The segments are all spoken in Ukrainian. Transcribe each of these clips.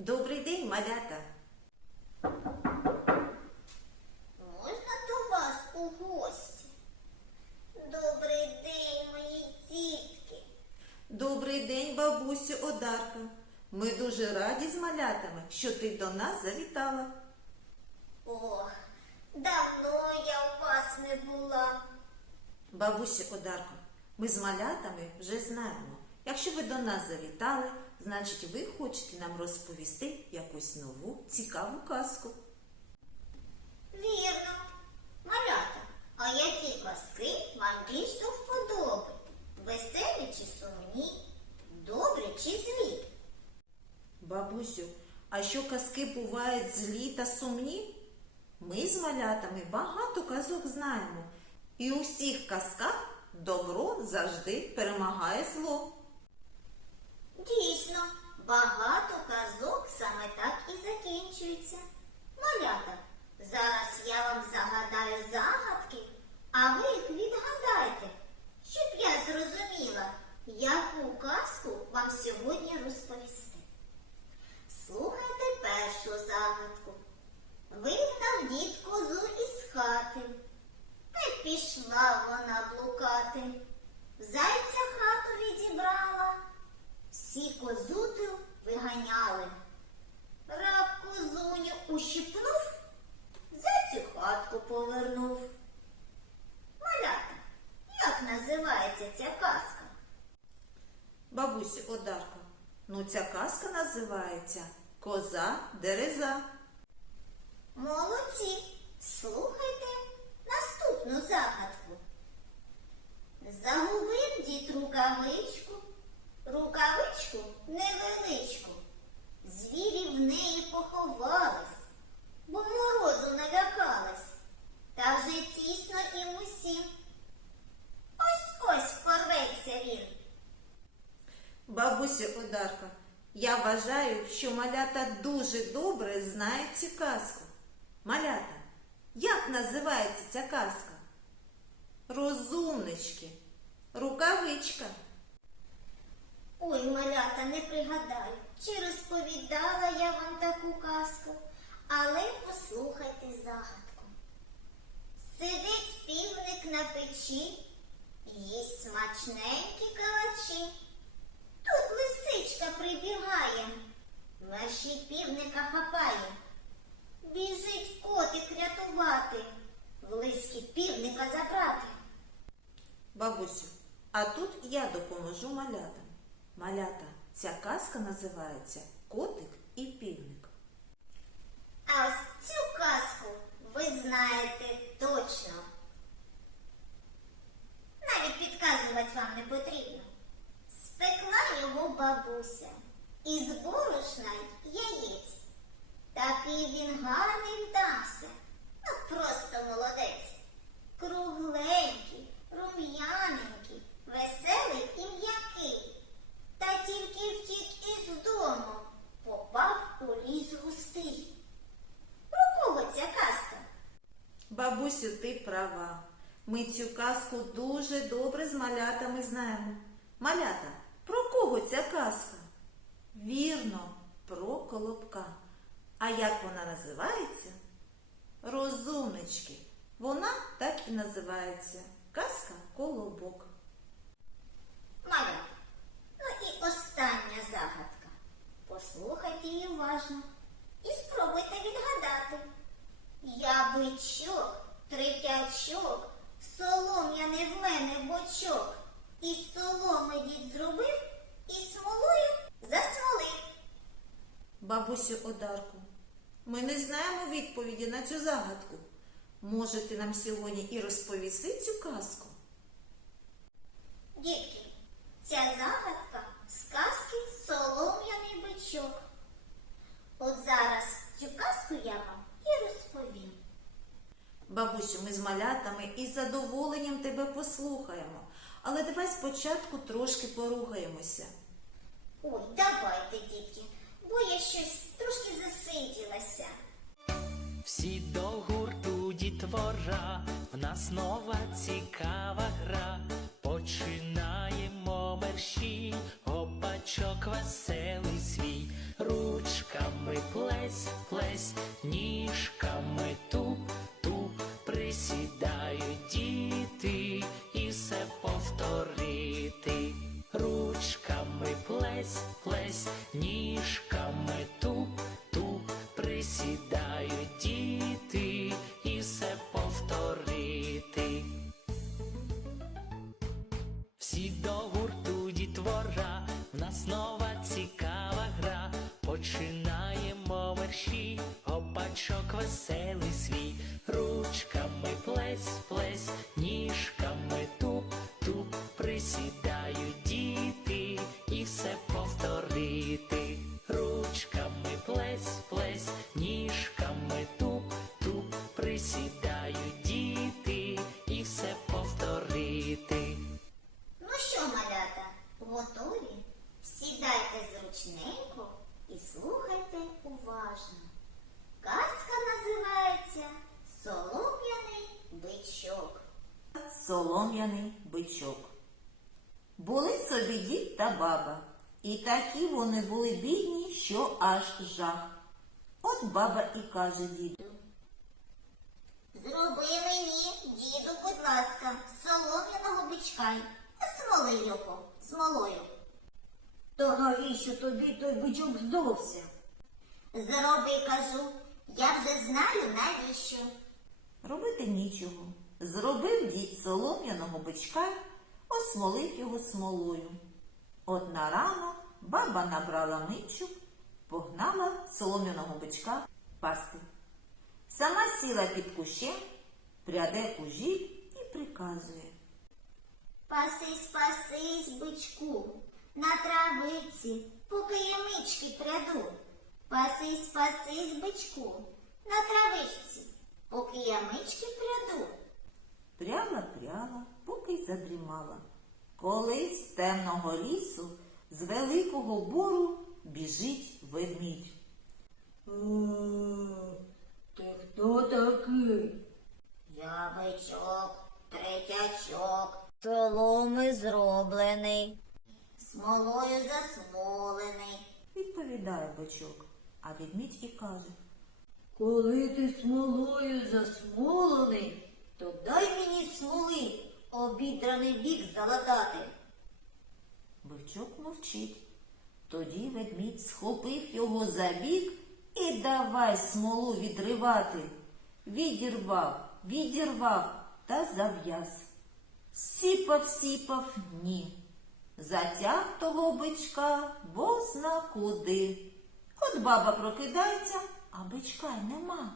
Добрий день, малята. Можна до вас у гості? Добрий день, мої дітки. Добрий день, бабусю Одарка. Ми дуже раді з малятами, що ти до нас завітала. Ох, давно я у вас не була. Бабусю Одарко, ми з малятами вже знаємо. Якщо ви до нас завітали, значить ви хочете нам розповісти якусь нову цікаву казку. Вірно. Малята, а які казки вам більш до вподоби? Веселі чи сумні? Добрі чи злі? Бабусю, а що казки бувають злі та сумні? Ми з малятами багато казок знаємо, і у всіх казках добро завжди перемагає зло. Дійсно, багато казок саме так і закінчується. Малята, зараз я вам загадаю загадки, а ви їх відгадайте, щоб я зрозуміла, яку казку вам сьогодні розповісти. Слухайте першу загадку. Вигнав дід козу із хати, та й пішла вона блукати. Зайця хату відібрала. Всі козуту виганяли. Раб козуню ущипнув, за цю хатку повернув. Малята, як називається ця казка? Бабусю Одарко, ну ця казка називається Коза Дереза. Молодці, слухайте наступну загадку. Загубив дід рукавичку, рукавичку невеличку. Звірі в неї поховались, бо морозу налякались. Та вже тісно їм усім. Ось ось порветься він. Бабусю Одарко, я вважаю, що малята дуже добре знають цю казку. Малята, як називається ця казка? Розумнички, рукавичка. Ой, малята, не пригадаю, чи розповідала я вам таку казку, але послухайте загадку. Сидить півник на печі, їсть смачненькі калачі. Тут лисичка прибігає, мерщій півника хапає. Біжить котик рятувати, в лиски півника забрати. Бабусю, а тут я допоможу малятам. Малята, ця казка називається Котик і півник. А ось цю казку ви знаєте точно. Навіть підказувати вам не потрібно. Спекла його бабуся із борошна й яєць. Такий він гарний вдався. Ну просто молодець. Кругленький, рум'яненький, веселий і м'який. Та тільки втік із дому, попав у ліс густий. Про кого ця казка? Бабусю, ти права. Ми цю казку дуже добре з малятами знаємо. Малята, кого ця казка? Вірно, про колобка. А як вона називається? Розумнички. Вона так і називається. Казка колобок. Маля. Ну і остання загадка. Послухайте її уважно і спробуйте відгадати. Я бичок, третячок, солом'яний в мене бочок. Із соломи дід зробив, і смолою засмолив. Бабусю Одарку, ми не знаємо відповіді на цю загадку. Може, ти нам сьогодні і розповіси цю казку? Дітки, ця загадка з казки Солом'яний бичок. От зараз цю казку я вам і розповім. Бабусю, ми з малятами із задоволенням тебе послухаємо. Але давай спочатку трошки порухаємося. Ой, давайте, дітки, бо я щось трошки засиділася. Всі до гурту дітвора, в нас нова цікава гра. Починаємо мерщій, гопачок веселий свій, ручками плесь, плесь, ніжками туп, туп, присідають діти плесь, уважно. Казка називається Солом'яний бичок. Солом'яний бичок. Були собі дід та баба, і такі вони були бідні, що аж жах. От баба і каже діду. Зроби мені, діду, будь ласка, солом'яного бичка. й Смоли його смолою. То навіщо тобі той бичок здався? Зроби, кажу, я вже знаю навіщо. Робити нічого. Зробив дід солом'яного бичка, осмолив його смолою. От на ранок баба набрала мичок, погнала солом'яного бичка пасти. Сама сіла під кущем, пряде кужіль і приказує. Пасись, пасись, бичку, на травиці, поки я мички пряду. Пасись, пасись, бичку, на травичці, поки я мички пряду. Пряла, пряла, поки й задрімала. Колись з темного лісу, з великого бору біжить ведмідь. Ти хто такий? Я бичок, третячок, соломи зроблений, смолою засмолений. Відповідає бичок, а ведмідь і каже. Коли ти смолою засмолений, то дай мені смоли обідраний бік залатати. Бичок мовчить. Тоді ведмідь схопив його за бік і давай смолу відривати. Відірвав, відірвав та зав'яз. Сіпав, сіпав, ні. Затяг того бичка бозна куди. От баба прокидається, а бичка й нема.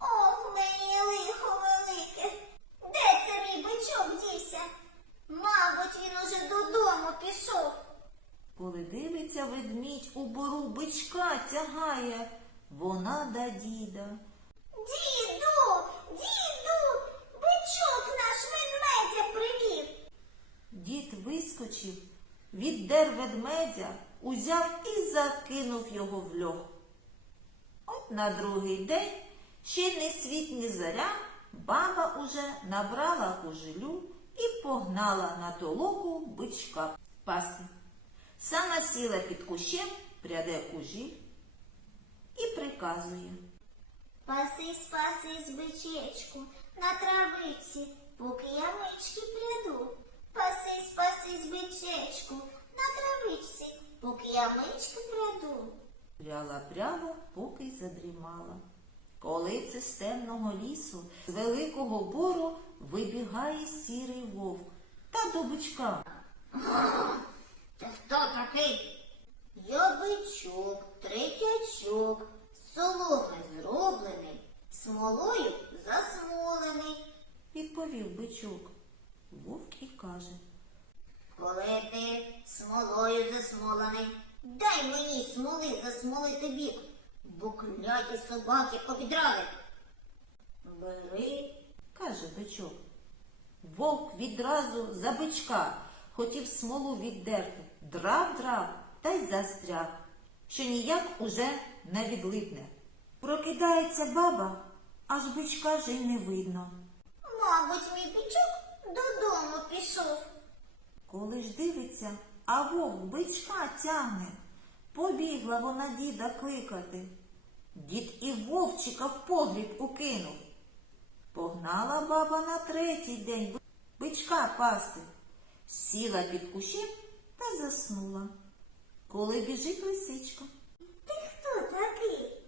Ох, мені лихо велике. Де це мій бичок дівся? Мабуть, він уже додому пішов. Коли дивиться ведмідь у бору бичка тягає, вона да діда. Діду, діду, бичок наш ведмедя привів. Дід вискочив, віддер ведмедя, узяв і закинув його в льох. От на другий день, ще не світ, ні заря, баба уже набрала кожелю і погнала на толоку бичка пасти. Сама сіла під кущем, пряде кужіль і приказує. Пасись, пасись, бичечку, на травиці, поки я мички пряду. Пасись, пасись, бичечку, на травичці, поки я мички пряду. Пряла пряла, поки й задрімала. Коли це з темного лісу, з великого бору вибігає сірий вовк та до бичка. Ти хто такий? Я бичок, третячок, з соломи зроблений, смолою засмолений. Відповів бичок. Вовк і каже. Коли ти смолою засмолений, дай мені смоли засмолити бік, бо собаки обідрали. Бери, каже бичок. Вовк відразу за бичка хотів смолу віддерти, драв драв та й застряг, що ніяк уже не відлипне. Прокидається баба, аж бичка вже й не видно. Мабуть, мій бичок додому пішов. Коли ж дивиться, а вовк бичка тягне, Побігла вона діда кликати. Дід і вовчика в погріб укинув. Погнала баба на третій день бичка пасти, сіла під кущем та заснула. Коли біжить лисичка. Ти хто такий?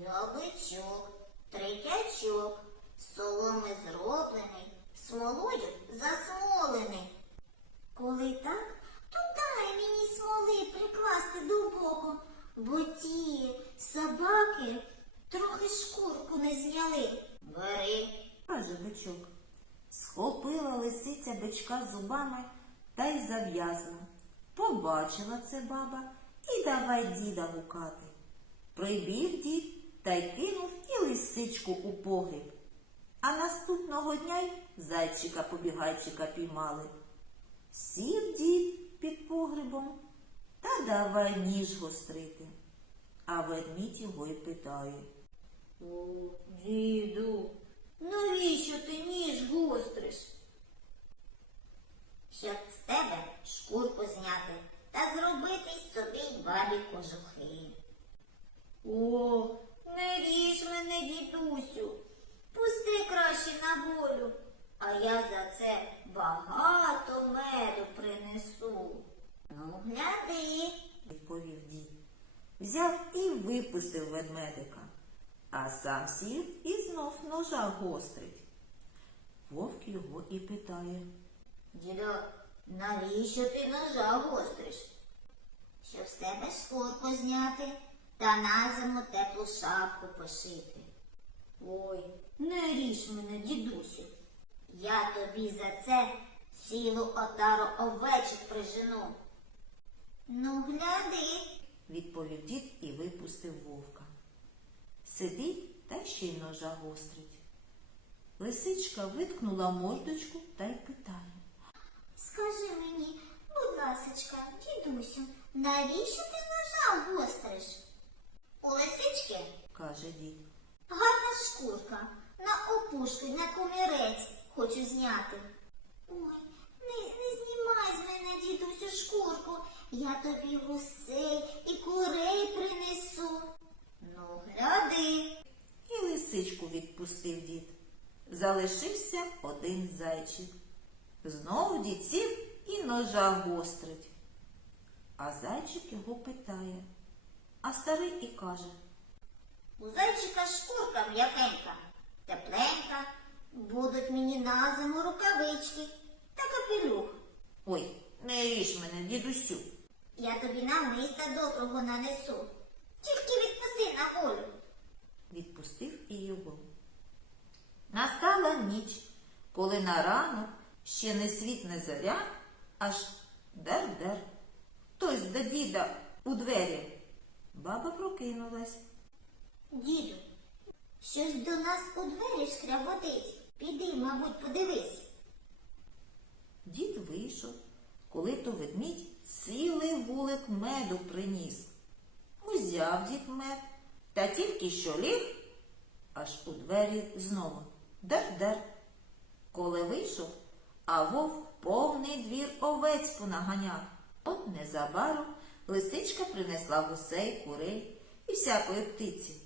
Я бичок, третячок, з соломи зроблений, смолою засмолений. Коли так, бо ті собаки трохи шкурку не зняли. Бери. каже бичок. Схопила лисиця бичка зубами та й зав'язла. Побачила це баба і давай діда гукати. Прибіг дід та й кинув і лисичку у погріб. А наступного дня й зайчика побігайчика піймали. Сів дід під погребом та давай ніж гострити. А ведмідь його й питає. О, діду, навіщо ти ніж гостриш? щоб з тебе шкурку зняти та зробити собі й бабі кожухи. О, не ріж мене, дідусю. Пусти краще на волю, а я за це багато меду принесу. Ну, гляди. відповів дід. Взяв і випустив ведмедика, а сам сів і знов ножа гострить. Вовк його і питає. Дідо, навіщо ти ножа гостриш? щоб з тебе шкурку зняти та на зиму теплу шапку пошити. Ой, не ріж мене, дідусю. Я тобі за це цілу отару овечок прижену. Ну, гляди. відповів дід і випустив вовка. Сидить та ще й ножа гострить. Лисичка виткнула мордочку та й питає. Скажи мені, будь ласочка, дідусю, навіщо ти ножа гостриш? У лисички каже дід. гарна шкурка, на опушку й на комірець хочу зняти. Ой, не, не знімай з мене, дідусю, шкурку. Я тобі гусей і курей принесу. Ну, гляди. І лисичку відпустив дід. Залишився один зайчик. Знову дід сів і ножа гострить. А зайчик його питає. А старий і каже. У зайчика шкурка м'якенька, тепленька, будуть мені на зиму рукавички та капелюх. Ой, не ріж мене, дідусю. Я тобі намиста доброго нанесу. Тільки відпусти на волю. Відпустив і його. Настала ніч, коли на ранок ще не світ не зоря, аж дер-дер. Хтось до діда у двері. Баба прокинулась. Діду, щось до нас у двері шкряботить. Піди, мабуть, подивись. Дід вийшов, коли то ведмідь цілий вулик меду приніс. Узяв дід мед, та тільки що ліг, аж у двері знову дер-дер. Коли вийшов, а вовк повний двір овець понаганяв. От незабаром лисичка принесла гусей, курей і всякої птиці.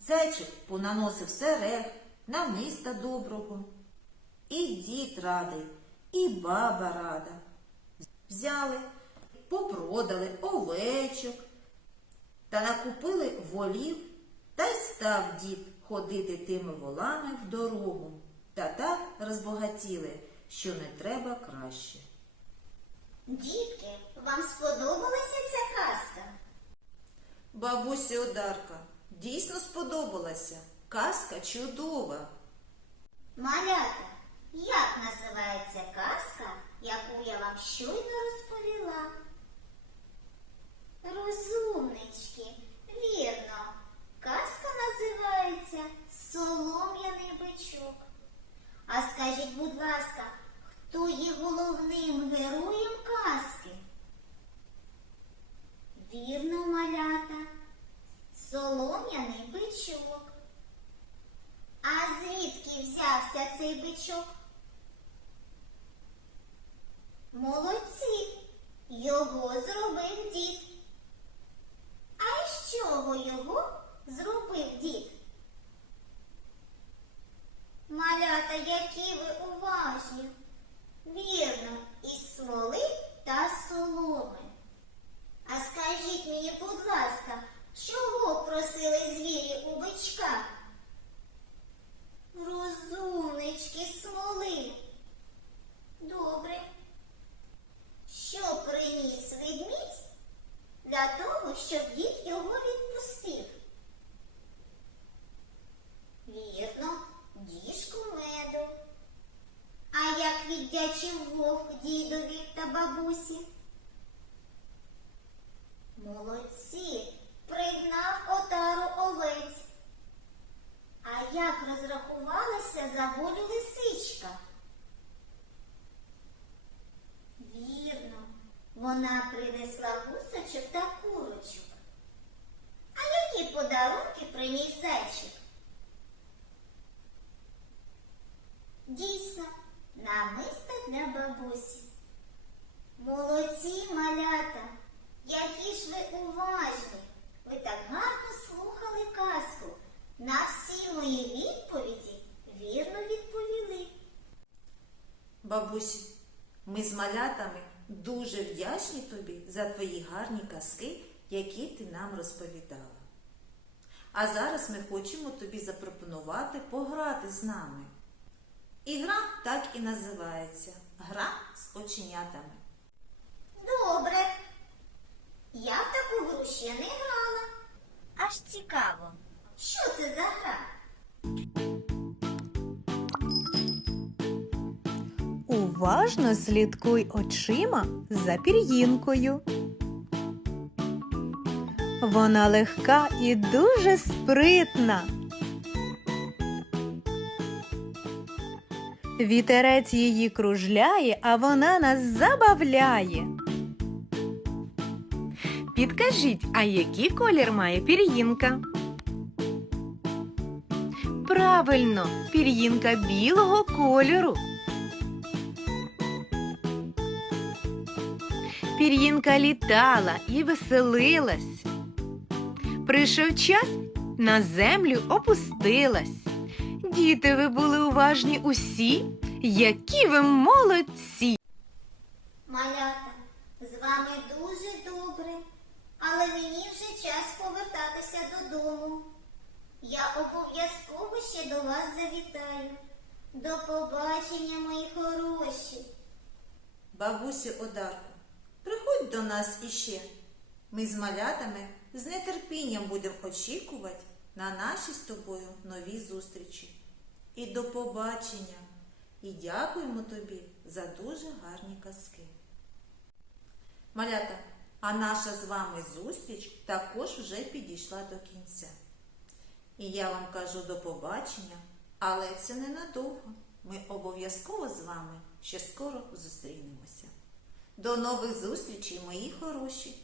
Зайчик понаносив серег, намиста доброго. І дід радий, і баба рада. Взяли, попродали овечок та накупили волів, та й став дід ходити тими волами в дорогу. Та так розбагатіли, що не треба краще. Дітки, вам сподобалася ця казка? Бабусі Одарка, дійсно сподобалася. Казка чудова. Малята, як називається казка, яку я вам щойно розповіла? Розумнички, вірно. Казка називається Солом'яний бичок. А скажіть, будь ласка, хто є головним героєм казки? Вірно, малята, солом'яний бичок. А звідки взявся цей бичок? Молодці! Його зробив дід. Чого його зробив дід? Малята, які ви уважні. Вірно, із смоли та соломи. А скажіть мені, будь ласка, чого просили звірі у бичка? Розумнички смоли. Добре. Що приніс для того, щоб дід його відпустив? Вірно, діжку меду. А як віддячив вовк дідові та бабусі? Молодці, пригнав отару овець. А як розрахувалася за волю лисичка? Вірно, вона принесла гусочок та курочок. А які подарунки приніс зайчик? Дійсно, намисто для бабусі. Молодці малята, які ж ви уважні. Ви так гарно слухали казку. На всі мої відповіді вірно відповіли. Бабусю, ми з малятами дуже вдячні тобі за твої гарні казки, які ти нам розповідала. А зараз ми хочемо тобі запропонувати пограти з нами. Ігра так і називається Гра з оченятами. Добре. Я в таку гру ще не грала. Аж цікаво. Що це за гра? Уважно слідкуй очима за пір'їнкою. Вона легка і дуже спритна. Вітерець її кружляє, а вона нас забавляє. Підкажіть, а який колір має пір'їнка? Правильно, пір'їнка білого кольору. Пір'їнка літала і веселилась. Прийшов час, на землю опустилась. Діти, ви були уважні усі, які ви молодці. Малята, з вами дуже добре, але мені вже час повертатися додому. Я обов'язково ще до вас завітаю. До побачення, мої хороші. Бабусю Одарко, до нас іще. Ми з малятами з нетерпінням будемо очікувати на наші з тобою нові зустрічі. І до побачення. І дякуємо тобі за дуже гарні казки. Малята, а наша з вами зустріч також вже підійшла до кінця. І я вам кажу до побачення, але це ненадовго. Ми обов'язково з вами ще скоро зустрінемося. До нових зустрічей, мої хороші!